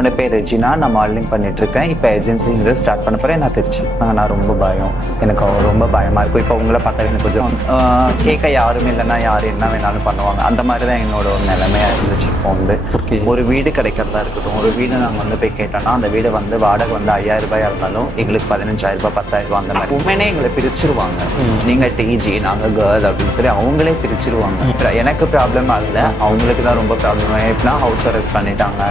என்னோட பேர் ரெஜினா. நான் மாடலிங் பண்ணிட்டு இருக்கேன். இப்போ ஏஜென்சி ஸ்டார்ட் பண்ண போகிறேன். நான் திருச்சி. நான் ரொம்ப பயம், எனக்கு ரொம்ப பயமாக இருக்கும். இப்போ உங்களை பார்த்தா எனக்கு கொஞ்சம் கேட்க யாரும் இல்லைன்னா யார் என்ன வேணாலும் பண்ணுவாங்க. அந்த மாதிரி தான் என்னோட ஒரு நிலைமையாக இருந்துச்சு. இப்போ வந்து ஒரு வீடு கிடைக்கிறதா இருக்கட்டும், ஒரு வீடு நாங்கள் வந்து போய் கேட்டோம்னா அந்த வீடு வந்து வாடகை வந்து 5000 ரூபாய் இருந்தாலும் எங்களுக்கு 15,000 ரூபாய் 10,000 ரூபாய் அந்த மாதிரி உண்மையிலே எங்களை பிரிச்சிருவாங்க. நீங்கள் டிஜி, நாங்கள் கேர்ள் அப்படின்னு சொல்லி அவங்களே பிரிச்சிருவாங்க. எனக்கு ப்ராப்ளம் ஆகல, அவங்களுக்கு தான் ரொம்ப ப்ராப்ளம். எப்படின்னா ஹவுஸ் அரெஸ்ட் பண்ணிட்டாங்க.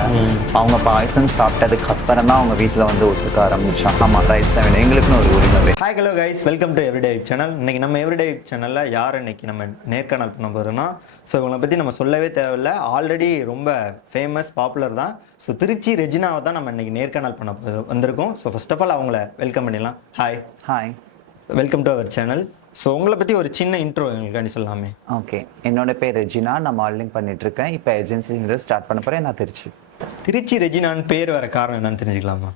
அவங்க பாய்சன் சாப்பிட்டதுக்கு அப்புறம் தான் அவங்க வீட்டில் வந்து ஒத்துக்க ஆரம்பிச்சாங்க. ஆமாம், ரைட்ஸ் தான் வேணும், எங்களுக்குன்னு ஒரு உரிமை. Hi hello guys, welcome to everyday channel. இன்னைக்கு நம்ம எவ்ரிடே சேனலில் யார் இன்னைக்கு நம்ம நேர்காணல் பண்ண போகிறோம்னா, ஸோ இவங்களை பற்றி நம்ம சொல்லவே தேவையில்லை, ஆல்ரெடி ரொம்ப ஃபேமஸ் பாப்புலர் தான். ஸோ திருச்சி ரெஜினாவை தான் நம்ம இன்னைக்கு நேர்காணல் பண்ண வந்திருக்கோம். ஸோ ஃபர்ஸ்ட் ஆஃப் ஆல் அவங்கள வெல்கம் பண்ணிடலாம். Hi, welcome to our channel. So உங்களை பற்றி ஒரு சின்ன இன்ட்ரோ எங்களுக்கு சொல்லலாமே? ஓகே, என்னோட பேர் ரெஜினா. நான் மாடலிங் பண்ணிட்டு இருக்கேன். இப்போ ஏஜென்சி ஸ்டார்ட் பண்ண போகிறேன். நான் திருச்சி ரெஜினான்னு பேர் வர காரணம் என்னன்னு தெரிஞ்சுக்கலாமா?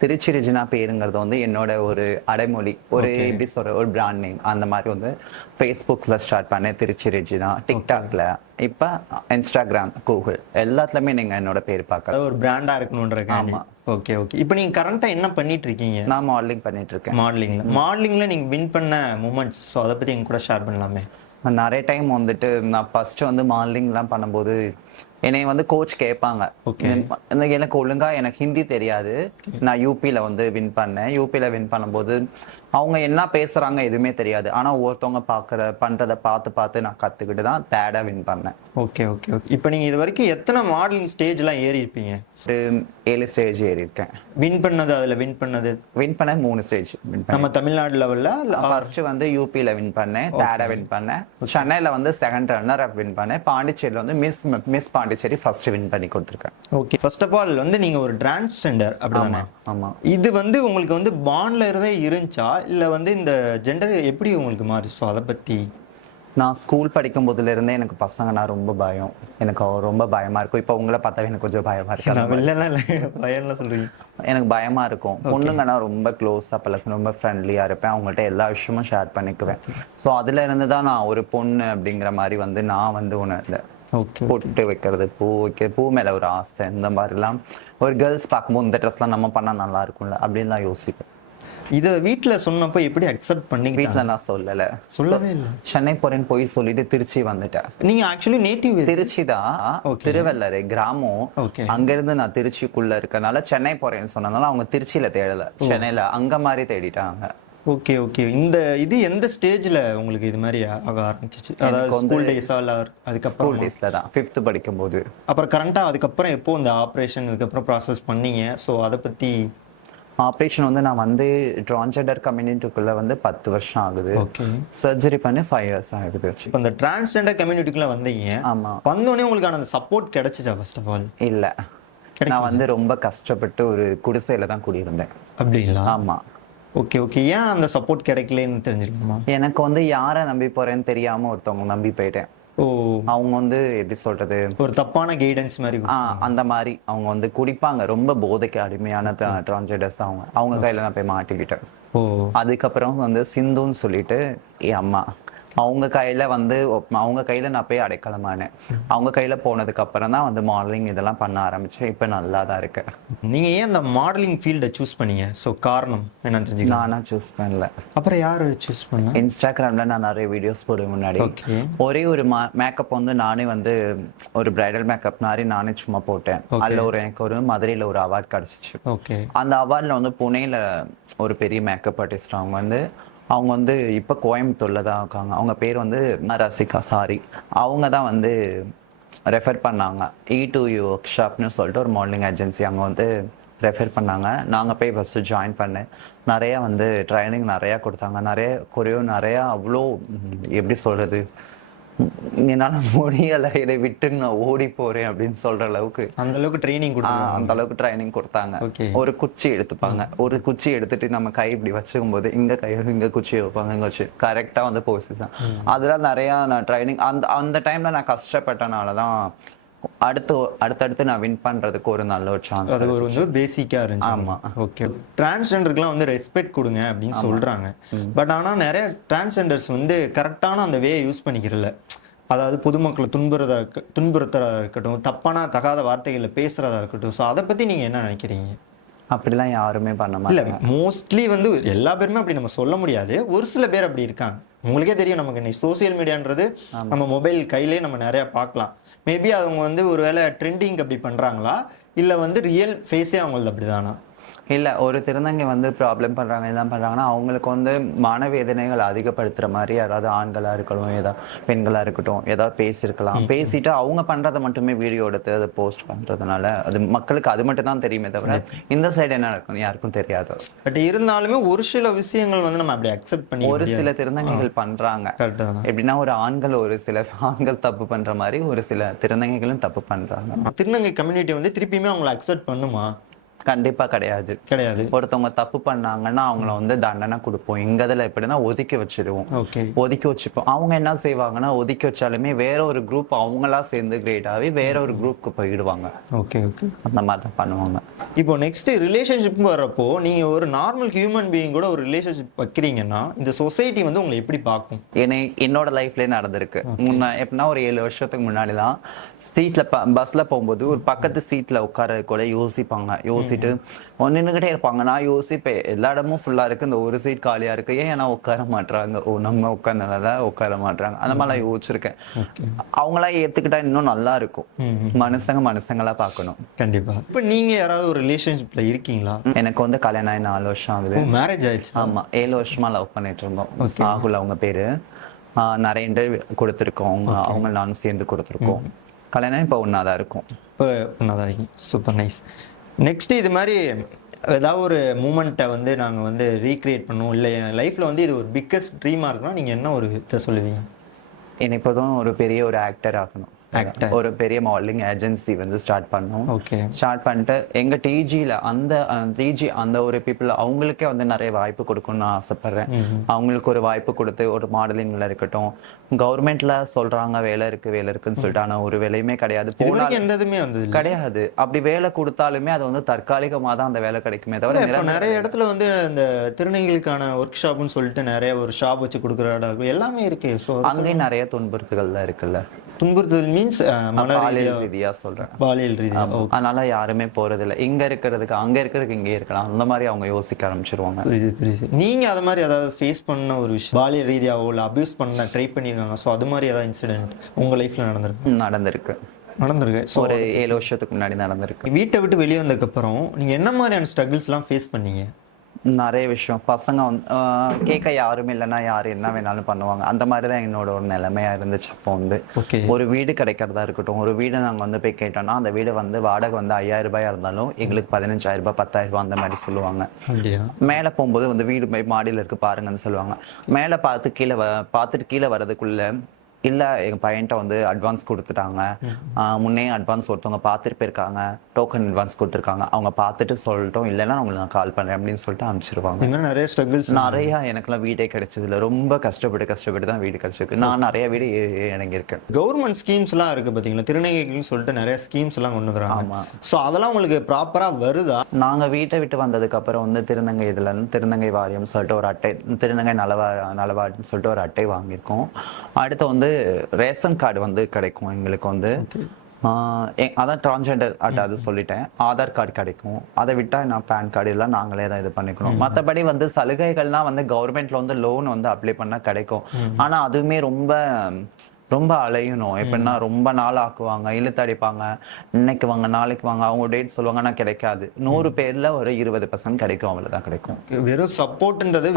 திருச்சி ரெஜினா பேருங்கிறது வந்து என்னோட ஒரு அடைமொழி, ஒரு எப்படி சொல்ற ஒரு பிராண்ட் நேம். அந்த மாதிரி வந்து ஃபேஸ்புக்கில் ஸ்டார்ட் பண்ணேன் திருச்சி ரெஜினா, டிக்டாக்ல, இப்போ இன்ஸ்டாகிராம், கூகுள் எல்லாத்துலேயுமே நீங்கள் என்னோட பேர் பார்க்கலாம். ஒரு பிராண்டாக இருக்கணுன்றது. ஆமாம். ஓகே. இப்போ நீங்கள் கரண்ட்டாக என்ன பண்ணிட்டு இருக்கீங்க? நான் மாடலிங் பண்ணிட்டு இருக்கேன். மாடலிங்கில் நீங்கள் வின் பண்ண மூமெண்ட்ஸ், ஸோ அதை பற்றி எங்க கூட ஷேர் பண்ணலாமே? நிறைய டைம் வந்துட்டு நான் ஃபர்ஸ்ட் வந்து மாடலிங்லாம் பண்ணும்போது என்னை வந்து கோச் கேட்பாங்க. எனக்கு ஒழுங்கா எனக்கு ஹிந்தி தெரியாது. நான் யூபியில் வந்து வின் பண்ணேன். யூபியில் வின் பண்ணும்போது அவங்க என்ன பேசுகிறாங்க எதுவுமே தெரியாது. ஆனால் ஒவ்வொருத்தவங்க பண்ணுறதை பார்த்து நான் கற்றுக்கிட்டு தான் தேர்டாக வின் பண்ணேன். ஓகே. இப்போ நீங்கள் இது வரைக்கும் எத்தனை மாடலிங் ஸ்டேஜ்லாம் ஏறி இருப்பீங்க? ஒரு 7 ஸ்டேஜ் ஏறி இருக்கேன். வின் பண்ண 3 ஸ்டேஜ் நம்ம தமிழ்நாடு லெவலில். ஃபர்ஸ்ட் வந்து யூபியில் வின் பண்ணேன், தேர்டாக வின் பண்ணேன். சென்னையில் வந்து செகண்ட் ரன்னர் அப் வின் பண்ணேன். பாண்டிச்சேரியில் வந்து மிஸ் பாண்டிச்சேரி ஃபர்ஸ்ட் வின் பண்ணி கொடுத்துருக்கேன். ஓகே. ஃபர்ஸ்ட் ஆஃப் ஆல் வந்து நீங்கள் ஒரு டிரான்ஸ்ஜெண்டர் அப்படிதானே? ஆமாம். இது வந்து உங்களுக்கு வந்து பாண்ட்ல இருந்தே இருந்துச்சா, இல்லை வந்து இந்த ஜெண்டர் எப்படி உங்களுக்கு மாறி? ஸோ அதை பற்றி. நான் ஸ்கூல் படிக்கும் போதுலேருந்தே எனக்கு பசங்கன்னா ரொம்ப பயம், எனக்கு ரொம்ப பயமாக இருக்கும். இப்போ உங்களை பார்த்தாவே எனக்கு கொஞ்சம் பயமாக இருக்கு. பயம்லாம் சொல்றீங்க? எனக்கு பயமாக இருக்கும். பொண்ணுங்கன்னா ரொம்ப க்ளோஸாக பழக்கம், ரொம்ப ஃப்ரெண்ட்லியாக இருப்பேன். அவங்கள்ட்ட எல்லா விஷயமும் ஷேர் பண்ணிக்குவேன். ஸோ அதில் இருந்து தான் நான் ஒரு பொண்ணு அப்படிங்கிற மாதிரி வந்து நான் வந்து உணர்ந்தேன். பொட்டு வைக்கிறது, பூ மேலே ஒரு ஆசை, இந்த மாதிரிலாம் ஒரு கேர்ள்ஸ் பார்க்கும்போது இந்த ட்ரெஸ்லாம் நம்ம பண்ணால் நல்லா இருக்கும்ல அப்படின்லாம் யோசிப்பேன். இதை வீட்டில் சொன்னப்போ எப்படி அக்செப்ட் பண்ணி? வீட்டில் நான் சொல்லவே இல்லை. சென்னை போறேன்னு போய் சொல்லிட்டு திருச்சி வந்துட்டேன். நீங்க ஆக்சுவலி நேட்டிவ் திருச்சி தான், திருவள்ளரை கிராமம். அங்கிருந்து நான் திருச்சிக்குள்ள இருக்கனால சென்னை போறேன்னு சொன்னதால அவங்க திருச்சியில தேடல, சென்னையில அங்க மாதிரி தேடிட்டாங்க. ஓகே. இது எந்த ஸ்டேஜ்ல உங்களுக்கு இது மாதிரி ஆக ஆரம்பிச்சிச்சு? அதாவது ஸ்கூல் டேஸா இல்ல அதுக்கப்புறம்? ஸ்கூல் டேஸ்ல தான், 5th படிக்கும் போது. அப்புறம் கரண்டா அதுக்கப்புறம் எப்போ இந்த ஆப்ரேஷன் இதுக்கப்புறம் ப்ராசஸ் பண்ணீங்க? ஸோ அதை பத்தி. ஆப்ரேஷன் வந்து நான் வந்து டிரான்ஸ்ஜெண்டர் கம்யூனிட்டிக்குள்ள வந்து 10 வருஷம் ஆகுது. சர்ஜரி பண்ணி 5 years ஆகுது. இப்போ இந்த டிரான்ஸ்ஜெண்டர் கம்யூனிட்டிக்குள்ள வந்தீங்க. ஆமா. வந்தோடனே உங்களுக்கான அந்த சப்போர்ட் கிடைச்சிச்சா? ஃபர்ஸ்ட் ஆஃப் ஆல் இல்ல, நான் வந்து ரொம்ப கஷ்டப்பட்டு ஒரு குடிசையில தான் குடியிருந்தேன். அப்படிங்களா? ஆமா. ஓகே. ஏன் அந்த சப்போர்ட் கிடைக்கலன்னு தெரிஞ்சுக்கலாமா? எனக்கு வந்து யாரை நம்பி போறேன்னு தெரியாம ஒருத்தவங்க நம்பி போயிட்டேன். அவங்க வந்து எப்படி சொல்றது, ஒரு தப்பான கைடன்ஸ் மாதிரி. அந்த மாதிரி அவங்க வந்து குடிப்பாங்க, ரொம்ப போதைக்கு அடிமையான டிரான்ஸ்ஜெண்டர்ஸ் தான் அவங்க கையில நான் போய் மாட்டிக்கிட்டேன். அதுக்கப்புறம் வந்து சிந்துன்னு சொல்லிட்டு என் அம்மா, அவங்க கையில நான் போய் அடைக்கலமானேன். அவங்க கையில போனதுக்கு அப்புறம் தான் வந்து மாடலிங் இதெல்லாம் பண்ண ஆரம்பிச்சேன். இப்ப நல்லா தான் இருக்கேன். நீங்க ஏன் அந்த மாடலிங் ஃபீல்டை சூஸ் பண்ணீங்க? ஸோ காரணம் என்ன தெரிஞ்சுக்கலாம்? நானா சூஸ் பண்ணல. அப்புறம் யாரு சூஸ் பண்ணா? இன்ஸ்டாகிராம்ல நான் நிறைய வீடியோஸ் போடுவேன் முன்னாடி. ஒரே ஒரு மேக்கப் வந்து நானே வந்து ஒரு பிரைடல் மேக்கப் மாதிரி நானே சும்மா போட்டேன். அதுல எனக்கு ஒரு மதுரையில ஒரு அவார்ட் கிடைச்சிச்சு. அந்த அவார்ட்ல வந்து புனேல ஒரு பெரிய மேக்கப் ஆர்டிஸ்ட் அவங்க வந்து இப்போ கோயம்புத்தூர்ல தான் இருக்காங்க. அவங்க பேர் வந்து ரசிகா சாரி. அவங்க தான் வந்து ரெஃபர் பண்ணாங்க. E2U ஒர்க்ஷாப்னு சொல்லிட்டு ஒரு மாடலிங் ஏஜென்சி அங்கே வந்து ரெஃபர் பண்ணாங்க. நாங்கள் போய் ஃபஸ்ட்டு ஜாயின் பண்ணேன். நிறையா வந்து ட்ரைனிங் நிறையா கொடுத்தாங்க. நிறையா அவ்வளோ எப்படி சொல்கிறது, என்னால் முடியலை, இதை விட்டு நான் ஓடி போறேன் அப்படின்னு சொல்ற அளவுக்கு அந்த அளவுக்கு ட்ரைனிங் கொடுத்தாங்க. ஒரு குச்சி எடுத்துப்பாங்க, ஒரு குச்சி எடுத்துட்டு நம்ம கை இப்படி வச்சுக்கும் போது இங்க குச்சி வைப்பாங்க, இங்க வச்சு கரெக்டா வந்து பொசிஷன். அதெல்லாம் நிறைய நான் ட்ரைனிங் அந்த டைம்ல நான் கஷ்டப்பட்டனாலதான் அடுத்தடுத்து நான் வின் பண்றதுக்கு ஒரு நல்ல ஒரு சான்ஸ். அது ஒரு வந்து பேசிக்கா இருந்துச்சு. ஆமா. ஓகே. டிரான்ஸ்ஜெண்டருக்குலாம் வந்து ரெஸ்பெக்ட் கொடுங்க அப்படின்னு சொல்றாங்க. பட் ஆனா நிறைய டிரான்ஸ்ஜெண்டர்ஸ் வந்து கரெக்டான அந்த வே யூஸ் பண்ணிக்கிறல. அதாவது பொதுமக்களை துன்புறுத்துறதா இருக்கட்டும், தகாத வார்த்தைகளை பேசுறதா இருக்கட்டும். ஸோ அதை பத்தி நீங்க என்ன நினைக்கிறீங்க? அப்படிலாம் யாருமே பண்ண இல்ல மாட்டாங்க. மோஸ்ட்லி வந்து எல்லா பேருமே அப்படி நம்ம சொல்ல முடியாது. ஒரு சில பேர் அப்படி இருக்காங்க. உங்களுக்கே தெரியும், நமக்கு இன்னைக்கு சோசியல் மீடியான்றது நம்ம மொபைல் கையிலே நம்ம நிறைய பார்க்கலாம். மேபி அவங்க வந்து ஒருவேளை ட்ரெண்டிங் அப்படி பண்றாங்களா, இல்ல வந்து ரியல் ஃபேஸே அவங்களது அப்படிதானா? இல்லை, ஒரு திருநங்கை வந்து ப்ராப்ளம் பண்ணுறாங்க, இதெல்லாம் பண்ணுறாங்கன்னா அவங்களுக்கு வந்து மனவேதனைகள் அதிகப்படுத்துகிற மாதிரி யாராவது ஆண்களாக இருக்கட்டும், ஏதாவது பெண்களாக இருக்கட்டும், ஏதாவது பேசியிருக்கலாம். பேசிட்டு அவங்க பண்ணுறதை மட்டுமே வீடியோ எடுத்து அதை போஸ்ட் பண்ணுறதுனால அது மக்களுக்கு அது மட்டும் தான் தெரியுமே தவிர இந்த சைடு என்ன நடக்கும் யாருக்கும் தெரியாது. பட் இருந்தாலுமே ஒரு சில விஷயங்கள் வந்து நம்ம அப்படி அக்செப்ட் பண்ணி ஒரு சில திருநங்கைகள் பண்ணுறாங்க. எப்படின்னா ஒரு சில ஆண்கள் தப்பு பண்ணுற மாதிரி ஒரு சில திருநங்கைகளும் தப்பு பண்ணுறாங்க. திருநங்கை கம்யூனிட்டி வந்து திருப்பியுமே அவங்களை அக்செப்ட் பண்ணுமா? கண்டிப்பா கிடையாது. ஒருத்தவங்க தப்பு பண்ணாங்கன்னா அவங்கள வந்து தண்டனை கொடுப்போம். எங்க இதுல எப்படின்னா ஒதுக்கி வச்சிடுவோம். ஒதுக்கி வச்சுப்போம். அவங்க என்ன செய்வாங்கன்னா ஒதுக்கி வச்சாலுமே வேற ஒரு குரூப் அவங்களா சேர்ந்து கிரேட் ஆகி வேற ஒரு குரூப்க்கு போயிடுவாங்க. அந்த மாதிரி தான் பண்ணுவாங்க. இப்போ நெக்ஸ்ட் ரிலேஷன்ஷிப் வர்றப்போ நீங்க ஒரு நார்மல் ஹியூமன் பீயிங் கூட ஒரு ரிலேஷன்ஷிப் வைக்கிறீங்கன்னா இந்த சொசைட்டி வந்து உங்களை எப்படி பார்க்கும்? என்னோட லைஃப்லயே நடந்திருக்கு. எப்படின்னா ஒரு 7 வருஷத்துக்கு முன்னாடி தான் சீட்ல பஸ்ல போகும்போது ஒரு பக்கத்து சீட்ல உட்கார கூட யோசிச்சுட்டு நின்றுகிட்டே இருப்பாங்க. நான் யோசிப்பேன், எல்லா இடமும் ஃபுல்லா இருக்கு, இந்த ஒரு சீட் காலியா இருக்கு, ஏன் உட்கார மாட்டாங்க, நம்ம உட்கார்ந்தனால உட்கார மாட்டாங்க, அந்த மாதிரிலாம் யோசிச்சிருக்கேன். அவங்களா ஏத்துக்கிட்டா இன்னும் நல்லா இருக்கும். மனுஷங்களா பார்க்கணும். கண்டிப்பா. இப்ப நீங்க யாராவது ஒரு ரிலேஷன்ஷிப்ல இருக்கீங்களா? எனக்கு வந்து கல்யாணம் ஆகி 4 வருஷம் ஆகுது. மேரேஜ் ஆயிடுச்சு? ஆமா, 7 வருஷமா லவ் பண்ணிட்டு இருந்தோம். சாகுல் அவங்க பேரு. நிறைய இன்டர்வியூ கொடுத்துருக்கோம். அவங்க நானும் சேர்ந்து கொடுத்துருக்கோம். கல்யாணம் இப்போ ஒன்னாதான் இருக்கும். இப்போ ஒன்னாதான் இருக்கீங்க. Super nice. நெக்ஸ்ட் இது மாதிரி ஏதாவது ஒரு மூமெண்ட்டை வந்து நாங்கள் வந்து ரீக்ரியேட் பண்ணுவோம், இல்லை என் லைஃப்பில் வந்து இது ஒரு பிக்கஸ்ட் ட்ரீமாக இருக்குன்னா நீங்கள் என்ன ஒரு இதை சொல்லுவீங்க? என்னை இப்போதான் ஒரு பெரிய ஒரு ஆக்டர் ஆகணும். ஒரு பெரிய மாடலிங் ஏஜென்சி வந்து ஸ்டார்ட் பண்ணோம். ஸ்டார்ட் பண்ணிட்டு எங்க டிஜியில் அந்த ஒரு பீப்புள் அவங்களுக்கே வந்து நிறைய வாய்ப்பு கொடுக்கணும்னு நான் ஆசைப்படுறேன். அவங்களுக்கு ஒரு வாய்ப்பு கொடுத்து ஒரு மாடலிங்ல இருக்கட்டும், கவர்மெண்ட்ல சொல்றாங்க வேலை இருக்குன்னு சொல்லிட்டு, ஆனா ஒரு வேலையுமே கிடையாது. கிடையாது. அப்படி வேலை கொடுத்தாலுமே அது வந்து தற்காலிகமாக தான் அந்த வேலை கிடைக்குமே தவிர நிறைய இடத்துல வந்து இந்த திருநங்கைகளுக்கான ஒர்க் ஷாப்னு சொல்லிட்டு நிறைய ஒரு ஷாப் வச்சு கொடுக்குற இடம் எல்லாமே இருக்கு. அங்கேயும் நிறைய துன்புறுத்துகள் தான் இருக்குல்ல. துன்புறுத்தல் மீன்ஸ் பாலியல் ரீதியா சொல்றேன். பாலியல் ரீதியா. அதனால யாருமே போறதில்லை. இங்க இருக்கிறதுக்கு அங்க இருக்கிறதுக்கு இங்கே இருக்கலாம், அந்த மாதிரி அவங்க யோசிக்க ஆரம்பிச்சிருவாங்க. நீங்க அது மாதிரி அதாவது ஃபேஸ் பண்ண ஒரு விஷயம் பாலியல் ரீதியாவோ இல்லை அபியூஸ் பண்ண ட்ரை பண்ணிருக்காங்க, ஸோ அது மாதிரி ஏதாவது இன்சிடென்ட் உங்க லைஃப்ல நடந்திருக்கு? ஒரு 7 வருஷத்துக்கு முன்னாடி நடந்திருக்கு. வீட்டை விட்டு வெளியே வந்ததுக்கு அப்புறம் நீங்க என்ன மாதிரியான ஸ்ட்ரகிள்ஸ் எல்லாம் ஃபேஸ் பண்ணீங்க? நிறைய விஷயம். பசங்க வந்து கேட்க யாருமே இல்லைன்னா யார் என்ன வேணாலும் பண்ணுவாங்க. அந்த மாதிரி தான் என்னோட ஒரு நிலைமையா இருந்துச்சு. அப்போ வந்து ஒரு வீடு கிடைக்கிறதா இருக்கட்டும், ஒரு வீடு நாங்கள் வந்து போய் கேட்டோம்னா அந்த வீடு வந்து வாடகை வந்து 5000 ரூபாயா இருந்தாலும் எங்களுக்கு 15000 ரூபாய் 10000 ரூபாய் அந்த மாதிரி சொல்லுவாங்க. மேலே போகும்போது வந்து வீடு போய் மாடியில் இருக்கு பாருங்கன்னு சொல்லுவாங்க. மேலே பார்த்துட்டு கீழே வர்றதுக்குள்ள இல்லை எங்கள் பையன்கிட்ட வந்து அட்வான்ஸ் கொடுத்துட்டாங்க, முன்னே அட்வான்ஸ் ஒருத்தவங்க பார்த்துட்டு போயிருக்காங்க, டோக்கன் அட்வான்ஸ் கொடுத்துருக்காங்க, அவங்க பார்த்துட்டு சொல்லட்டும், இல்லைன்னா உங்களுக்கு நான் கால் பண்ணுறேன் அப்படின்னு சொல்லிட்டு அனுப்பிச்சிருவாங்க. நிறைய ஸ்ட்ரகிள்ஸ். நிறையா எனக்குலாம் வீடே கிடைச்சதில்ல. ரொம்ப கஷ்டப்பட்டு தான் வீடு கிடைச்சிருக்கு. நான் நிறைய வீடு இறங்கியிருக்கேன். கவர்மெண்ட் ஸ்கீம்ஸ்லாம் இருக்குது பார்த்தீங்களா, திருநங்கைகள்னு சொல்லிட்டு நிறைய ஸ்கீம்ஸ் எல்லாம் கொண்டு வந்துடுறாங்க. ஆமாம். ஸோ அதெல்லாம் உங்களுக்கு ப்ராப்பராக வருதா? நாங்கள் வீட்டை விட்டு வந்ததுக்கப்புறம் வந்து திருநங்கை வாரியம் சொல்லிட்டு ஒரு அட்டை, திருநங்கை நலவாரின்னு சொல்லிட்டு ஒரு அட்டை வாங்கியிருக்கோம். அடுத்து வந்து ரேஷன் கார்டு வந்து கிடைக்கும் எங்களுக்கு வந்து. அதான் டிரான்ஸ்ஜெண்டர் அட்டை அது சொல்லிட்டேன். ஆதார் கார்டு கிடைக்கும். அதை விட்டா நான் பேன் கார்டு இதெல்லாம் நாங்களே தான் இது பண்ணிக்கணும். மற்றபடி வந்து சலுகைகள்லாம் வந்து கவர்மெண்ட்ல வந்து லோன் வந்து அப்ளை பண்ணா கிடைக்கும். ஆனா அதுவுமே ரொம்ப அலையணும். எப்படின்னா ரொம்ப நாள் ஆக்குவாங்க, இழுத்தடிப்பாங்க. இன்னைக்கு வாங்க நாளைக்கு வாங்க, அவங்க டேட் சொல்லுவாங்க, ஆனால் கிடைக்காது. 100 பேர்ல ஒரு 20% கிடைக்கும், அவ்வளவுதான் கிடைக்கும். வெறும் சப்போர்ட்ன்றது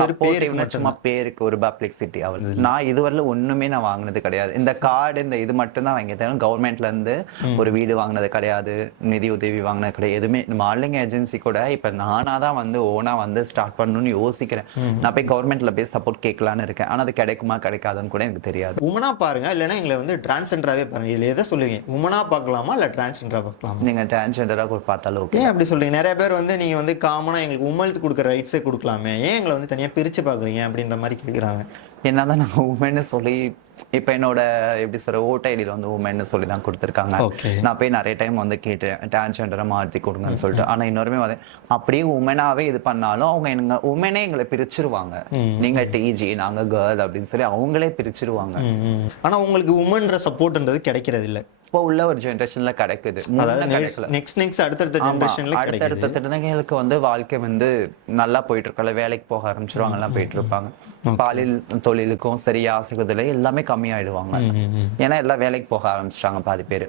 சும்மா பேருக்கு ஒரு பப்ளிசிட்டி அவ்வளவு. நான் இதுவரையில ஒண்ணுமே நான் வாங்கினது கிடையாது. இந்த கார்டு இந்த இது மட்டும் தான் வாங்கிட்டேன். கவர்மெண்ட்ல இருந்து ஒரு வீடு வாங்கினது கிடையாது, நிதி உதவி வாங்கினது கிடையாது, எதுவுமே. மாடலிங் ஏஜென்சி கூட இப்ப நானா தான் வந்து ஓனா வந்து ஸ்டார்ட் பண்ணணும்னு யோசிக்கிறேன். நான் போய் கவர்மெண்ட்ல போய் சப்போர்ட் கேட்கலான்னு இருக்கேன். ஆனா அது கிடைக்குமா கிடைக்காதுன்னு கூட எனக்கு தெரியாது. உமனா பாருங்க, இல்லைன்னா எங்களை வந்து டிரான்ஸ்ஜெண்டராகவே பாருங்க. இதில் எதை சொல்லுவீங்க, உமனா பார்க்கலாமா இல்லை டிரான்ஸ்ஜெண்டராக பார்க்கலாமா? நீங்கள் டிரான்ஸ்ஜெண்டராக பார்த்தாலும் ஏன் அப்படி சொல்றீங்க? நிறைய பேர் வந்து நீங்கள் வந்து காமனாக எங்களுக்கு உமனுக்கு கொடுக்குற ரைட்ஸே கொடுக்கலாமே, ஏன் எங்களை வந்து தனியாக பிரித்து பார்க்குறீங்க அப்படின்ற மாதிரி கேட்குறாங்க. என்னதான் நான் உமன்னு சொல்லி இப்போ என்னோட எப்படி சொல்ற ஓட் ஐடியில் வந்து உமன்னு சொல்லி தான் கொடுத்துருக்காங்க. நான் போய் நிறைய டைம் வந்து கேட்டேன் டிரான்ஸ்ஜெண்டரை மாற்றி கொடுங்கன்னு சொல்லிட்டு. ஆனால் இன்னொருமே வந்து அப்படியே உமனாவே இது பண்ணாலும் அவங்க எங்க உமனே எங்களை பிரிச்சிருவாங்க. நீங்க டிஜி நாங்க கேர்ள் அப்படின்னு சொல்லி அவங்களே பிரிச்சிருவாங்க. ஆனா உங்களுக்கு உமன்ற சப்போர்ட்ன்றது கிடைக்கிறது இல்லை இப்போ உள்ள ஒரு ஜென்ரேஷன்ல கிடைக்குது. நெக்ஸ்ட் அடுத்தடுத்த ஜெனரேஷன்ல அடுத்தடுத்த திருநங்கைகளுக்கு வந்து வாழ்க்கை வந்து நல்லா போயிட்டு இருக்கல, வேலைக்கு போக ஆரம்பிச்சிருவாங்க, எல்லாம் போயிட்டு இருப்பாங்க. பாலியல் தொழிலுக்கும் சரி ஆசைக்குதுல எல்லாமே கம்மியாயிடுவாங்க. ஏன்னா எல்லாம் வேலைக்கு போக ஆரம்பிச்சிட்டாங்க பாதி பேர்.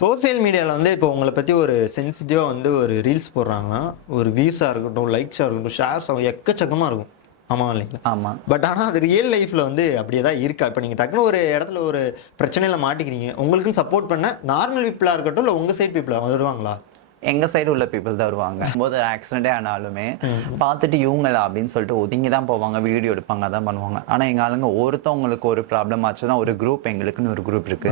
சோசியல் மீடியாவில் வந்து இப்போ உங்களை பற்றி ஒரு சென்சிட்டிவாக வந்து ஒரு ரீல்ஸ் போடுறாங்கன்னா ஒரு வியூஸாக இருக்கட்டும், லைக்ஸாக இருக்கட்டும், ஷேர்ஸ் ஆகும், எக்கச்சக்கமாக இருக்கும். ஆமாம் இல்லைங்களா? ஆமாம். பட் ஆனால் அது ரியல் லைஃப்பில் வந்து அப்படியே தான் இருக்கா? இப்போ நீங்கள் டக்குனு ஒரு இடத்துல ஒரு பிரச்சனையில் மாட்டிக்கிறீங்க, உங்களுக்குன்னு சப்போர்ட் பண்ண நார்மல் பீப்புளாக இருக்கட்டும் இல்லை உங்கள் சைட் பீப்புளாக வருவாங்களா? எங்க சைடு உள்ள பீப்புள் தான் வருவாங்க. போது ஆக்சிடென்டே ஆனாலுமே பார்த்துட்டு இவங்களா அப்படின்னு சொல்லிட்டு ஒதுங்கி தான் போவாங்க, வீடியோ எடுப்பாங்க, அதான் பண்ணுவாங்க. ஆனா எங்க ஆளுங்க ஒருத்தவங்களுக்கு ஒரு ப்ராப்ளம் ஆச்சுன்னா ஒரு குரூப், எங்களுக்குன்னு ஒரு குரூப் இருக்கு.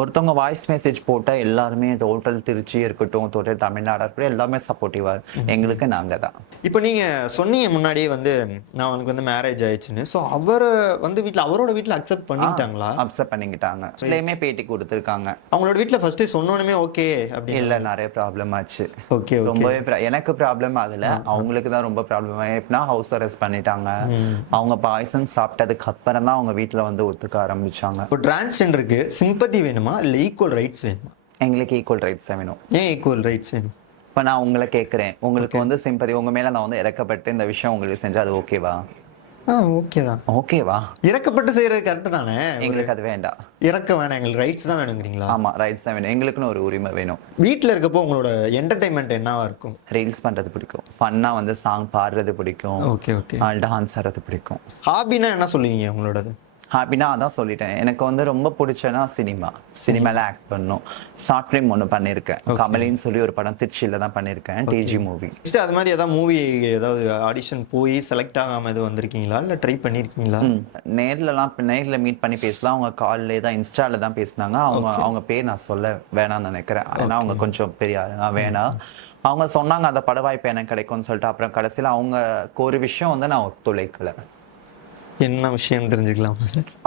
ஒருத்தவங்க வாய்ஸ் மெசேஜ் போட்டா எல்லாருமே டோட்டல் திருச்சி இருக்கட்டும், டோட்டல் தமிழ்நாடு இருக்கட்டும், எல்லாமே சப்போர்ட்டிவா எங்களுக்கு. நாங்க தான் இப்போ நீங்க சொன்னீங்க முன்னாடியே வந்து நான் அவனுக்கு வந்து மேரேஜ் ஆயிடுச்சுன்னு. ஸோ அவரை வந்து வீட்டில் அவரோட வீட்டில் அக்செப்ட் பண்ணிக்கிட்டாங்களா? அக்செப்ட் பண்ணிக்கிட்டாங்க. இதுலயுமே பேட்டி கொடுத்துருக்காங்க. அவங்களோட வீட்டில் ஃபர்ஸ்ட் சொன்னோன்னே ஓகே அப்படி இல்லை, நிறைய ப்ராப்ளம் ஆச்சு. ஓகே, ரொம்பவே எனக்கு ப்ராப்ளம் ஆகல, அவங்களுக்கு தான் ரொம்ப ப்ராப்ளம். எப்படின்னா ஹவுஸ் அரெஸ்ட் பண்ணிட்டாங்க. அவங்க பாய்சன் சாப்பிட்டதுக்கு அப்புறம் தான் அவங்க வீட்டில் வந்து ஒத்துக்க ஆரம்பிச்சாங்க. இப்போ டிரான்ஸ்ஜெண்டருக்கு சிம்பத்தி வேணுமா இல்லை ஈக்குவல் ரைட்ஸ் வேணுமா? எங்களுக்கு ஈக்குவல் ரைட்ஸ் தான் வேணும். ஏன் ஈக்குவல் ரைட்ஸ் வேணும்? இப்போ நான் உங்களை கேட்குறேன், உங்களுக்கு வந்து சிம்பதி உங்க மேல நான் வந்து இறக்கப்பட்டு இந்த விஷயம் உங்களுக்கு செஞ்சா அது ஓகேவா? ஓகே தான். ஓகேவா? இறக்கப்பட்டு செய்யறது கரெக்ட் தானே? எங்களுக்கு அது வேண்டாம். இறக்க வேணாம், எங்களுக்கு ரைட்ஸ் தான் வேணுங்கிறீங்களா? ஆமா, ரைட்ஸ் தான் வேணும். எங்களுக்குன்னு ஒரு உரிமை வேணும். வீட்டில் இருக்கப்போ உங்களோட என்டர்டைன்மெண்ட் என்னவா இருக்கும்? ரீல்ஸ் பண்றது பிடிக்கும், ஃபன்னா வந்து சாங் பாடுறது பிடிக்கும், ஓகே ஓகே, டான்ஸ் ஆடுறது பிடிக்கும். ஹாபினா என்ன சொல்லுவீங்க உங்களோடது? ஹாப்பினா அதான் சொல்லிட்டேன். எனக்கு வந்து ரொம்ப பிடிச்சனா சினிமாவில் ஆக்ட் பண்ணும். ஷார்ட் ஃபிலிம் ஒன்று பண்ணியிருக்கேன், கமலின்னு சொல்லி ஒரு படம் திருச்சியில் தான் பண்ணியிருக்கேன், டிஜி மூவி. அது மாதிரி ஏதாவது மூவி ஏதாவது ஆடிஷன் போய் செலக்ட் ஆகாமல் எதுவும் வந்திருக்கீங்களா இல்லை ட்ரை பண்ணியிருக்கீங்களா? நேரில் மீட் பண்ணி பேசலாம். அவங்க காலில் தான் இன்ஸ்டாவில் தான் பேசினாங்க. அவங்க பேர் நான் சொல்ல வேணாம்னு நினைக்கிறேன், ஏன்னா அவங்க கொஞ்சம் பெரிய நான் வேணாம். அவங்க சொன்னாங்க அந்த பட வாய்ப்பு எனக்கு கிடைக்கும்னு சொல்லிட்டு. அப்புறம் கடைசியில் அவங்களுக்கு ஒரு விஷயம் வந்து நான் ஒத்துழைக்கலை. என்ன விஷயம் தெரிஞ்சுக்கலாம்?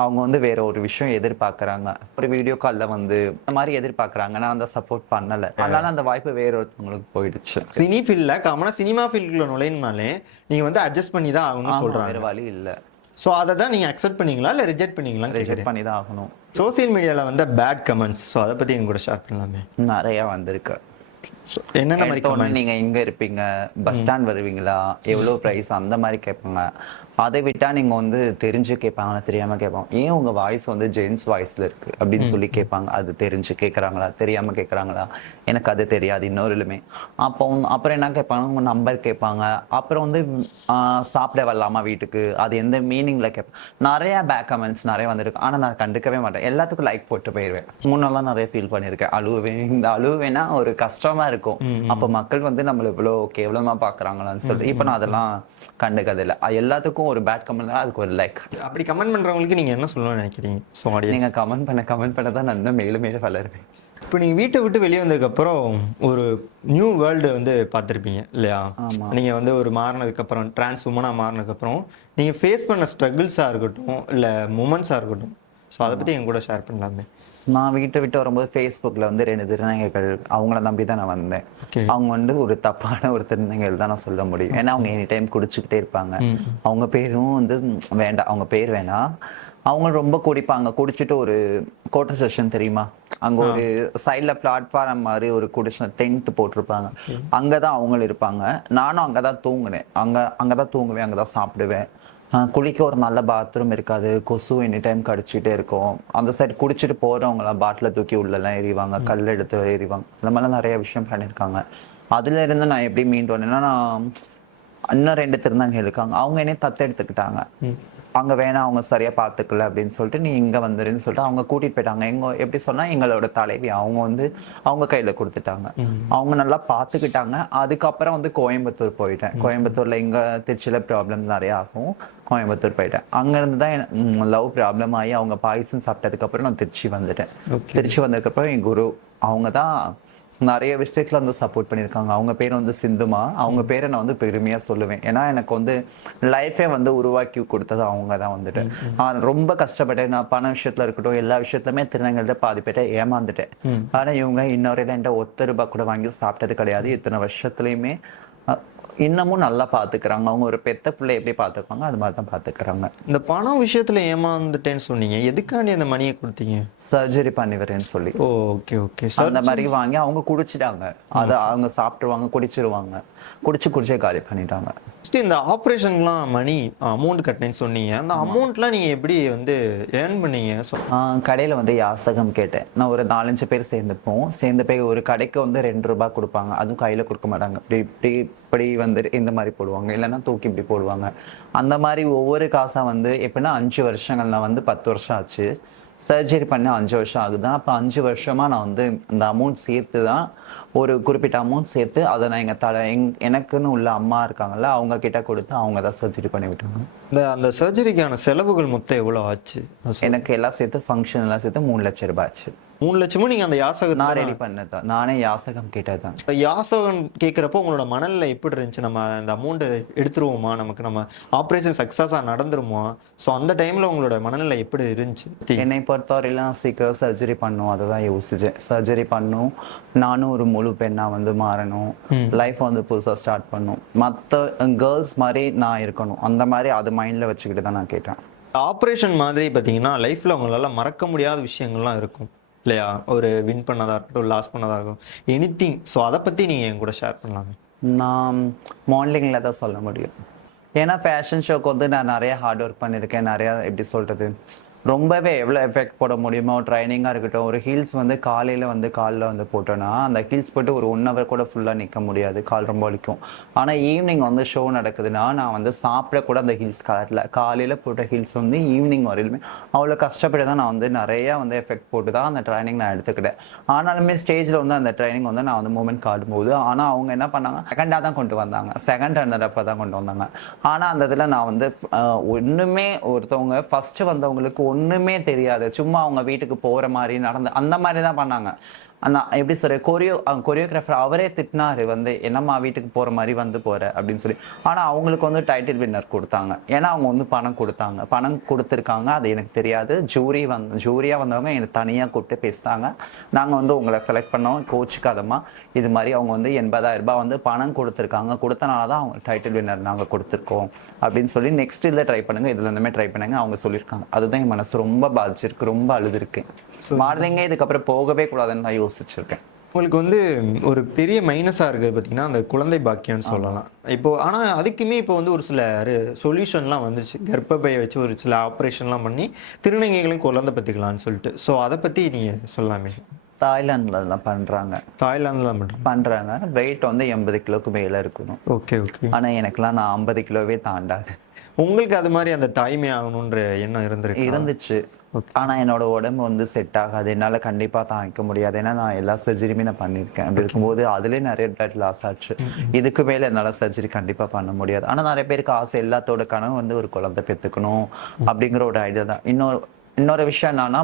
அவங்க வந்து வேற ஒரு விஷயம் எதிர்பார்க்கறாங்க, ஒரு வீடியோ கால்ல வந்து இந்த மாதிரி எதிர்பார்க்கறாங்க. நான் அந்த சப்போர்ட் பண்ணல, அதனால அந்த வாய்ப்பு வேற ஒருத்தவங்களுக்கு போயிடுச்சு. சினி ஃபீல்ட்ல காமனா சினிமா ஃபீல்டுக்குள்ள நுழையினாலே நீங்க வந்து அட்ஜஸ்ட் பண்ணி தான் ஆகணும்னு சொல்றாங்க. வேற வழி இல்ல. ஸோ அதை தான் நீங்கள் அக்செப்ட் பண்ணீங்களா இல்லை ரிஜெக்ட் பண்ணீங்களா? ரிஜெக்ட் பண்ணி தான் ஆகணும். சோசியல் மீடியாவில் வந்து பேட் கமெண்ட்ஸ், ஸோ அதை பற்றி எங்க கூட ஷேர் பண்ணலாமே. நிறையா வந்திருக்கு. என்னென்ன மாதிரி கமெண்ட்ஸ்? நீங்க எங்க இருப்பீங்க, பஸ் ஸ்டாண்ட் வருவீங்களா, எவ்வளவு பிரைஸ், அந்த மாதிரி கேட்பாங்க. அதை விட்டா நீங்க வந்து தெரிஞ்சு கேட்பாங்களா தெரியாம கேட்பாங்க. ஏன் உங்க வாய்ஸ் வந்து ஜென்ஸ் வாய்ஸ்ல இருக்கு அப்படின்னு சொல்லி கேட்பாங்க. அது தெரிஞ்சு கேட்கறாங்களா தெரியாம கேட்கறாங்களா, எனக்கு அது தெரியாது இன்னொருலுமே. அப்புறம் என்ன கேட்பாங்க, உங்க நம்பர் கேட்பாங்க. அப்புறம் வந்து சாப்பிட வரலாமா வீட்டுக்கு, அது எந்த மீனிங்ல கேட்பாங்க. நிறைய பேக் கமெண்ட்ஸ் நிறைய வந்திருக்கு. ஆனா நான் கண்டுக்கவே மாட்டேன், எல்லாத்துக்கும் லைக் போட்டு போயிடுவேன். முன்னெல்லாம் நிறைய ஃபீல் பண்ணியிருக்கேன், அழுவேன். இந்த அழுவேனா ஒரு கஷ்டமா இருக்கும். அப்ப மக்கள் வந்து நம்மள இவ்வளவு கேவலமா பாக்குறாங்களான்னு சொல்லிட்டு இப்ப நான் அதெல்லாம் கண்டுக்கது இல்லை. எல்லாத்துக்கும் ஒரு பேட் கமெண்ட், அதுக்கு ஒரு லைக். அப்படி கமெண்ட் பண்றவங்களுக்கு நீங்க என்ன சொல்லணும்னு நினைக்கிறீங்க? ஸோ நீங்க கமெண்ட் பண்ண தான் நான் இன்னும் மேலும் மேலும் வளருவேன். இப்போ நீங்கள் வீட்டை விட்டு வெளியே வந்ததுக்கப்புறம் ஒரு நியூ வேர்ல்டு வந்து பார்த்துருப்பீங்க இல்லையா? நீங்கள் வந்து ஒரு மாறினதுக்கப்புறம், டிரான்ஸ் உமனாக மாறினதுக்கப்புறம் நீங்கள் ஃபேஸ் பண்ண ஸ்ட்ரகிள்ஸாக இருக்கட்டும் இல்லை மூமெண்ட்ஸாக இருக்கட்டும், ஸோ அதை பற்றி என் கூட ஷேர் பண்ணலாமே. நான் வீட்டை விட்டு வரும்போது ஃபேஸ்புக்கில் வந்து 2 திருநங்கைகள், அவங்கள நம்பி தான் நான் வந்தேன். அவங்க வந்து ஒரு தப்பான ஒரு திருநங்கைகள் தான் நான் சொல்ல முடியும். ஏன்னா அவங்க எனி டைம் குடிச்சுக்கிட்டே இருப்பாங்க. அவங்க பேரும் வந்து வேண்டாம், அவங்க பேர் வேணாம். அவங்க ரொம்ப குடிப்பாங்க. குடிச்சிட்டு ஒரு கோட்டர் செஷன் தெரியுமா, அங்கே ஒரு சைடில் பிளாட்ஃபார்ம் மாதிரி ஒரு குடிச்சு டென்ட் போட்டிருப்பாங்க. அங்கே தான் அவங்க இருப்பாங்க. நானும் அங்கே தான் தூங்குனேன். அங்கே தான் தூங்குவேன், அங்கே தான் சாப்பிடுவேன். குளிக்க ஒரு நல்ல பாத்ரூம் இருக்காது, கொசு எனி டைம் கடிச்சிட்டே இருக்கும். அந்த சைடு குடிச்சிட்டு போகிறவங்களாம் பாட்டில் தூக்கி உள்ளெல்லாம் எறிவாங்க, கல் எடுத்து எறிவாங்க. அந்த மாதிரிலாம் நிறைய விஷயம் பண்ணியிருக்காங்க. அதுல இருந்து நான் எப்படி மீண்டு வந்தேன்னா, நான் இன்னும் 2 திருநங்கை இருக்காங்க, அவங்க என்னையும் தத்தெடுத்துக்கிட்டாங்க. அங்கே வேணாம், அவங்க சரியாக பார்த்துக்கல அப்படின்னு சொல்லிட்டு நீ இங்கே வந்துருன்னு சொல்லிட்டு அவங்க கூட்டிகிட்டு போயிட்டாங்க. எப்படி சொன்னால் எங்களோட தலைவி அவங்க வந்து அவங்க கையில் கொடுத்துட்டாங்க. அவங்க நல்லா பார்த்துக்கிட்டாங்க. அதுக்கப்புறம் வந்து கோயம்புத்தூர் போயிட்டேன். கோயம்புத்தூரில் இங்கே திருச்சியில் ப்ராப்ளம் நிறையா ஆகும். கோயம்புத்தூர் போயிட்டேன். அங்கேருந்து தான் லவ் ப்ராப்ளம் ஆகி அவங்க பாய்சன் சாப்பிட்டதுக்கப்புறம் நான் திருச்சி வந்துட்டேன். திருச்சி வந்ததுக்கப்புறம் என் குரு அவங்க தான் நிறைய விஷயத்துல வந்து சப்போர்ட் பண்ணியிருக்காங்க. அவங்க பேர் வந்து சிந்துமா. அவங்க பேரை நான் வந்து பெருமையா சொல்லுவேன். ஏன்னா எனக்கு வந்து லைஃபே வந்து உருவாக்கி கொடுத்தது அவங்க தான் வந்துட்டு. ரொம்ப கஷ்டப்பட்டேன். நான் பண விஷயத்துல இருக்கட்டும், எல்லா விஷயத்துலயுமே திருநங்கையில பாதி பேர்ட்ட ஏமாந்துட்டேன். ஆனா இவங்க இன்னொரு என்கிட்ட ₹1 கூட வாங்கி சாப்பிட்டது கிடையாது. இத்தனை வருஷத்துலயுமே இன்னமும் நல்லா பாத்துக்கிறாங்க. அவங்க ஒரு பெத்த பிள்ளை எப்படி பாத்துக்குவாங்க அது மாதிரி தான் பாத்துக்கிறாங்க. இந்த பணம் விஷயத்துல ஏமாந்துட்டேன்னு சொன்னீங்க, எதுக்காண்டி அந்த மணியை கொடுத்தீங்க? சர்ஜரி பண்ணி வரேன்னு சொல்லி. Okay okay. அந்த மாதிரி வாங்கி அவங்க குடிச்சிட்டாங்க. அதை அவங்க சாப்பிட்டுருவாங்க, குடிச்சிருவாங்க. குடிச்சே காலி பண்ணிட்டாங்க. இந்த ஆப்ரேஷன்லாம் மணி அமௌண்ட் கட்டினேன்னு சொன்னீங்க, அந்த அமௌண்ட்லாம் நீங்க எப்படி வந்து ஏர்ன் பண்ணீங்க? கடையில வந்து யாசகம் கேட்டேன். நான் ஒரு 4-5 பேர் சேர்ந்துப்போம். சேர்ந்து போய் ஒரு கடைக்கு வந்து ₹2 கொடுப்பாங்க. அதுவும் கையில கொடுக்க மாட்டாங்க. இப்படி வந்து இந்த மாதிரி போடுவாங்க, இல்லைன்னா தூக்கி இப்படி போடுவாங்க. அந்த மாதிரி ஒவ்வொரு காசா வந்து எப்படின்னா 5 வருஷங்கள், நான் வந்து 10 வருஷம் ஆச்சு. சர்ஜரி பண்ண 5 வருஷம் ஆகுது. அப்போ 5 வருஷமா நான் வந்து அந்த அமௌண்ட் சேர்த்து தான், ஒரு குறிப்பிட்ட அமௌண்ட் சேர்த்து அதை நான் எனக்குன்னு உள்ள அம்மா இருக்காங்கல்ல, அவங்க கிட்ட கொடுத்து அவங்க தான் சர்ஜரி பண்ணி விட்டாங்க. அந்த சர்ஜரிக்கான செலவுகள் மொத்தம் எவ்வளோ ஆச்சு? எனக்கு எல்லாம் சேர்த்து ஃபங்க்ஷன் எல்லாம் சேர்த்து ₹3,00,000 ஆச்சு. 3 லட்சமும் நீங்க அந்த யாசகம் நான் ரெடி பண்ணதான், நானே யாசகம் கேட்டதான். யாசகம் கேட்கிறப்போ உங்களோட மனநிலை எப்படி இருந்துச்சு? நம்ம அந்த அமௌண்ட் எடுத்துருவோமா, நமக்கு நம்ம ஆப்ரேஷன் சக்சஸா நடந்துருமா? ஸோ அந்த டைம்ல உங்களோட மனநிலை எப்படி இருந்துச்சு? என்னை பொறுத்தவரையிலாம் சீக்கிரம் சர்ஜரி பண்ணும், அதை தான் யோசிச்சேன். சர்ஜரி பண்ணும், நானும் ஒரு முழு பெண்ணா வந்து மாறணும், லைஃப் வந்து புதுசா ஸ்டார்ட் பண்ணும், மற்ற கேர்ள்ஸ் மாதிரி நான் இருக்கணும், அந்த மாதிரி அது மைண்ட்ல வச்சுக்கிட்டு தான் நான் கேட்டேன். ஆப்ரேஷன் மாதிரி பார்த்தீங்கன்னா லைஃப்ல உங்களால மறக்க முடியாத விஷயங்கள்லாம் இருக்கும் இல்லையா? ஒரு வின் பண்ணதா இருக்கட்டும், லாஸ் பண்ணதா இருக்கட்டும், எனிதிங். ஸோ அதை பற்றி நீங்கள் என் கூட ஷேர் பண்ணலாமே. நான் மாடலிங்கில் தான் சொல்ல முடியும். ஏன்னா ஃபேஷன் ஷோக்கு வந்து நான் நிறைய ஹார்ட் ஒர்க் பண்ணியிருக்கேன். நிறையா எப்படி சொல்கிறது, ரொம்பவே எவ்வளோ எஃபெக்ட் போட முடியுமோ ட்ரைனிங்காக இருக்கட்டும். ஒரு ஹீல்ஸ் வந்து காலையில் வந்து போட்டோன்னா அந்த ஹீல்ஸ் போட்டு ஒரு 1 hour கூட ஃபுல்லாக நிற்க முடியாது, கால் ரொம்ப வலிக்கும். ஆனால் ஈவினிங் வந்து ஷோ நடக்குதுன்னா நான் வந்து சாப்பிட கூட அந்த ஹீல்ஸ் காலையில் போட்ட ஹீல்ஸ் வந்து ஈவினிங் வரையிலுமே அவ்வளோ கஷ்டப்பட்டு தான் நான் வந்து நிறையா வந்து எஃபெக்ட் போட்டு தான் அந்த ட்ரைனிங் நான் எடுத்துக்கிட்டேன். ஆனாலுமே ஸ்டேஜில் வந்து அந்த ட்ரைனிங் வந்து நான் வந்து மூமெண்ட் காட்டும்போது, ஆனால் அவங்க என்ன பண்ணாங்க, செகண்டாக தான் கொண்டு வந்தாங்க, செகண்ட் ரன்னரப்போ தான் கொண்டு வந்தாங்க. ஆனால் அந்த இதில் நான் வந்து ஒன்றுமே, ஒருத்தவங்க ஃபஸ்ட்டு வந்தவங்களுக்கு ஒண்ணுமே தெரியாது, சும்மா அவங்க வீட்டுக்கு போற மாதிரி நடந்து அந்த மாதிரி தான் பண்ணாங்க. நான் எப்படி சொல்ற, கொரியோகிராஃபர் அவரே திட்டினாரு வந்து, என்னம்மா வீட்டுக்கு போற மாதிரி வந்து போற அப்படின்னு சொல்லி. ஆனா அவங்களுக்கு வந்து டைட்டில் வின்னர் கொடுத்தாங்க. ஏன்னா அவங்க வந்து பணம் கொடுத்துருக்காங்க. அது எனக்கு தெரியாது. ஜூரியா வந்தவங்க எனக்கு தனியா கூப்பிட்டு பேசினாங்க. நாங்க வந்து உங்களை செலக்ட் பண்ணோம், கோச்சுக்காதம்மா, இது மாதிரி அவங்க வந்து ₹80,000 வந்து பணம் கொடுத்துருக்காங்க, கொடுத்தனால தான் அவங்க டைட்டில் வின்னர் நாங்கள் கொடுத்துருக்கோம் அப்படின்னு சொல்லி, நெக்ஸ்ட் இதில் ட்ரை பண்ணுங்க, இதுல இருந்துமே ட்ரை பண்ணுங்க அவங்க சொல்லியிருக்காங்க. அதுதான் என் மனசு ரொம்ப பாதிச்சிருக்கு, ரொம்ப அழுதுருக்கேன். மாறுதீங்க, இதுக்கப்புறம் போகவே கூடாதுன்னு நான் யோசிச்சிருக்கேன். உங்களுக்கு வந்து ஒரு பெரிய மைனஸாக இருக்குது பார்த்தீங்கன்னா அந்த குழந்தை பாக்கியம்னு சொல்லலாம். இப்போ ஆனால் அதுக்குமே இப்போ வந்து ஒரு சில சொல்யூஷன்லாம் வந்துச்சு. கர்ப்பப்பையை வச்சு ஒரு சில ஆப்ரேஷன்லாம் பண்ணி திருநங்கைகளையும் குழந்தை பற்றிக்கலான்னு சொல்லிட்டு. ஸோ அதை பற்றி நீங்கள் சொல்லாமே. தாய்லாந்துல தான் பண்றாங்க. தாய்லாந்துல தான் பண்றாங்க. வெயிட் வந்து 80 கிலோக்கு மேல இருக்கணும். Okay okay. ஆனா எனக்குலாம் நான் 50 கிலோவே தாண்டாது. உங்களுக்கு அது மாதிரி அந்த தாய்மை ஆகணுன்ற எண்ணம் இருந்துச்சு. ஆனா என்னோட உடம்பு வந்து செட் ஆகாது, என்னால கண்டிப்பா தாங்கிக்க முடியாது. ஏன்னா நான் எல்லா சர்ஜரியுமே நான் பண்ணியிருக்கேன். அப்படி இருக்கும்போது அதுலேயே நிறைய பிளட் லாஸ் ஆச்சு. இதுக்கு மேல என்னால சர்ஜரி கண்டிப்பா பண்ண முடியாது. ஆனா நிறைய பேருக்கு ஆசை, எல்லாத்தோட கனவு வந்து ஒரு குழந்தை பெற்றுக்கணும் அப்படிங்கிற ஒரு ஐடியா தான். இன்னொரு விஷயம் என்னன்னா,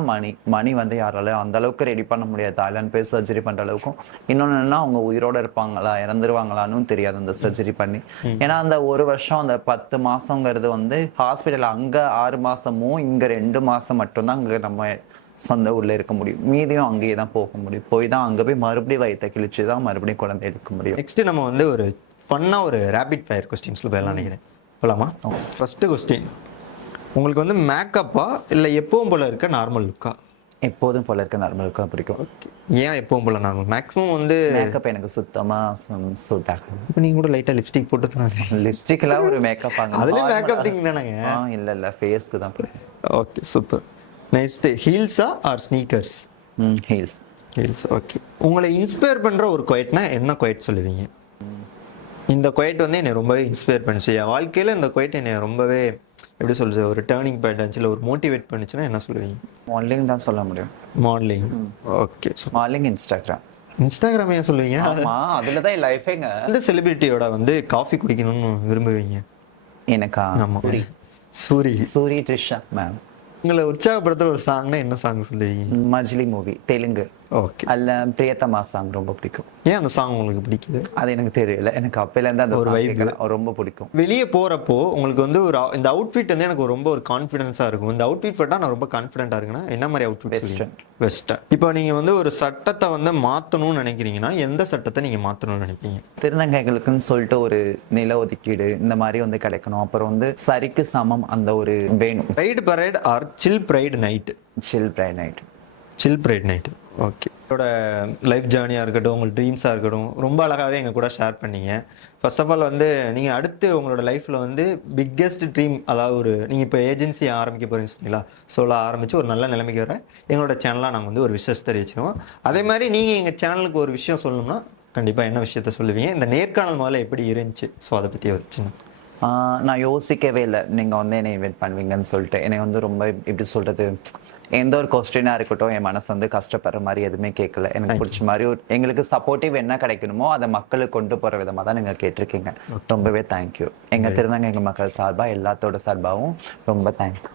மணி வந்து யாரால அந்த அளவுக்கு ரெடி பண்ண முடியாது தாய்லாந்து போய் சர்ஜரி பண்ற அளவுக்கும். இன்னொன்னு என்னன்னா, அவங்க உயிரோட இருப்பாங்களா இறந்துருவாங்களான்னு தெரியாது அந்த சர்ஜரி பண்ணி. ஏன்னா அந்த 1 வருஷம், அந்த 10 மாசங்கிறது வந்து ஹாஸ்பிட்டல், அங்க 6 மாசமும் இங்க 2 மாசம் மட்டும்தான் அங்க நம்ம சொந்த ஊர்ல இருக்க முடியும். மீதியும் அங்கேயே தான் போக முடியும். போய் தான் அங்க போய் மறுபடியும் வயிற்றை கிழிச்சு தான் மறுபடியும் குழந்தை எடுக்க முடியும். நெக்ஸ்ட் நம்ம வந்து ஒரு ஃபன்னா ஒரு ரேபிட் ஃபயர் கொஸ்டின்ஸ்ல போயிடலாம் நினைக்கிறேன். போலாமா? ஃபர்ஸ்ட் கொஸ்டின், உங்களுக்கு வந்து மேக்கப்பா இல்லை எப்பவும் போல இருக்க நார்மல் லுக்கா? எப்போதும் போல இருக்க நார்மல் லுக்கா பிடிக்கும். ஏன் எப்பவும் போல நார்மல்? மேக்ஸிமம் வந்து மேக்கப் எனக்கு சுத்தமா சூட் ஆகும். இப்போ நீங்க கூட லைட்டா லிப்ஸ்டிக் போட்டுருக்காங்க. லிப்ஸ்டிக்லாம் ஒரு மேக்கப் ஆகும். அதுல மேக்கப் திங் தானேங்க? இல்ல ஃபேஸ்க்கு தான் பிடிக்கும். Okay super. நெக்ஸ்ட், ஹீல்ஸா ஆர் ஸ்னீக்கர்ஸ்? ஹீல்ஸ். ஓகே. உங்களை இன்ஸ்பயர் பண்ற ஒரு குவைட்னா என்ன குவைட் சொல்லுவீங்க? இந்த குவைட் வந்து என்னை ரொம்பவே இன்ஸ்பயர் பண்ணுச்சு. என் வாழ்க்கையில் இந்த குவைட் என்னை ரொம்பவே எப்படி சொல்றது, ஒரு டேர்னிங் பாயிண்ட் ஆச்சு, இல்லை ஒரு மோட்டிவேட் பண்ணுச்சுன்னா என்ன சொல்லுவீங்க? மாடலிங் தான் சொல்ல முடியும். மாடலிங். ஓகே. மாடலிங், இன்ஸ்டாகிராம் ஏன் சொல்லுவீங்க? அதுல தான் என் லைஃபேங்க. எந்த செலிபிரிட்டியோட வந்து காஃபி குடிக்கணும்னு விரும்புவீங்க? எனக்கா? சூரி ட்ரிஷா மேம். உங்களை உற்சாகப்படுத்துற ஒரு சாங்னா என்ன சாங் சொல்லுவீங்க? மஜ்லி மூவி, தெலுங்கு. ஓகே. அதில் பிரியத்தமா சாங் ரொம்ப பிடிக்கும். ஏன் அந்த சாங் உங்களுக்கு பிடிக்குது? அது எனக்கு தெரியல, எனக்கு அப்போலேருந்து அந்த ஒரு song vibe. கேட்கலாம் ரொம்ப பிடிக்கும். வெளியே போகிறப்போ உங்களுக்கு வந்து இந்த அவுட்ஃபிட் வந்து எனக்கு ரொம்ப ஒரு கான்ஃபிடென்ஸாக இருக்கும். இந்த அவுட்ஃபிட் போட்டால் நான் ரொம்ப கான்ஃபிடென்ட்டாக இருக்குன்னா என்ன மாதிரி அவுட்ஃபிட்? வெஸ்டர்ன். வெஸ்டர்ன். இப்போ நீங்கள் வந்து ஒரு சட்டத்தை வந்து மாற்றணும்னு நினைக்கிறீங்கன்னா எந்த சட்டத்தை நீங்கள் மாற்றணும்னு நினைப்பீங்க? திருநங்கைகளுக்குன்னு சொல்லிட்டு ஒரு நில ஒதுக்கீடு இந்த மாதிரி வந்து கிடைக்கணும். அப்புறம் வந்து சரிக்கு சமம் அந்த ஒரு வேணும். ப்ரைடு பரேட் ஆர் சில் ப்ரைடு நைட்டு? சில் பிரைட் நைட். சில் ப்ரைட் நைட்டு. ஓகே. உங்களோட லைஃப் ஜேர்னியாக இருக்கட்டும், உங்கள் ட்ரீம்ஸாக இருக்கட்டும், ரொம்ப அழகாகவே எங்கள் கூட ஷேர் பண்ணீங்க. ஃபர்ஸ்ட் ஆஃப் ஆல் வந்து நீங்கள் அடுத்து உங்களோட லைஃப்பில் வந்து பிக்கெஸ்ட் ட்ரீம், அதாவது நீங்கள் இப்போ ஏஜென்சி ஆரம்பிக்க போகிறீங்கன்னு சொன்னீங்களா, சோலோ ஆரம்பித்து ஒரு நல்ல நிலைமைக்கு வர எங்களோட சேனலாக நாங்கள் வந்து ஒரு விஷயம் தெரிவிச்சிருவோம். அதே மாதிரி நீங்கள் எங்கள் சேனலுக்கு ஒரு விஷயம் சொல்லணும்னா கண்டிப்பாக என்ன விஷயத்த சொல்லுவீங்க? இந்த நேர்காணல் முதல்ல எப்படி இருந்துச்சு? ஸோ அதை பற்றி ஒரு சின்ன. நான் யோசிக்கவே இல்லை நீங்கள் வந்து என்னை இன்வைட் பண்ணுவீங்கன்னு சொல்லிட்டு. என்னை வந்து ரொம்ப எப்படி சொல்கிறது, எந்த ஒரு கொஸ்டினாக இருக்கட்டும் என் மனசு வந்து கஷ்டப்படுற மாதிரி எதுவுமே கேட்கல. எனக்கு பிடிச்ச மாதிரி எங்களுக்கு சப்போர்ட்டிவ் என்ன கிடைக்கணுமோ அதை மக்களுக்கு கொண்டு போகிற விதமாக தான் நீங்கள் கேட்டிருக்கீங்க. ரொம்பவே தேங்க்யூ. எங்கள் திருநங்கை மக்கள் சார்பாக எல்லாத்தோட சார்பாகவும் ரொம்ப தேங்க்யூ.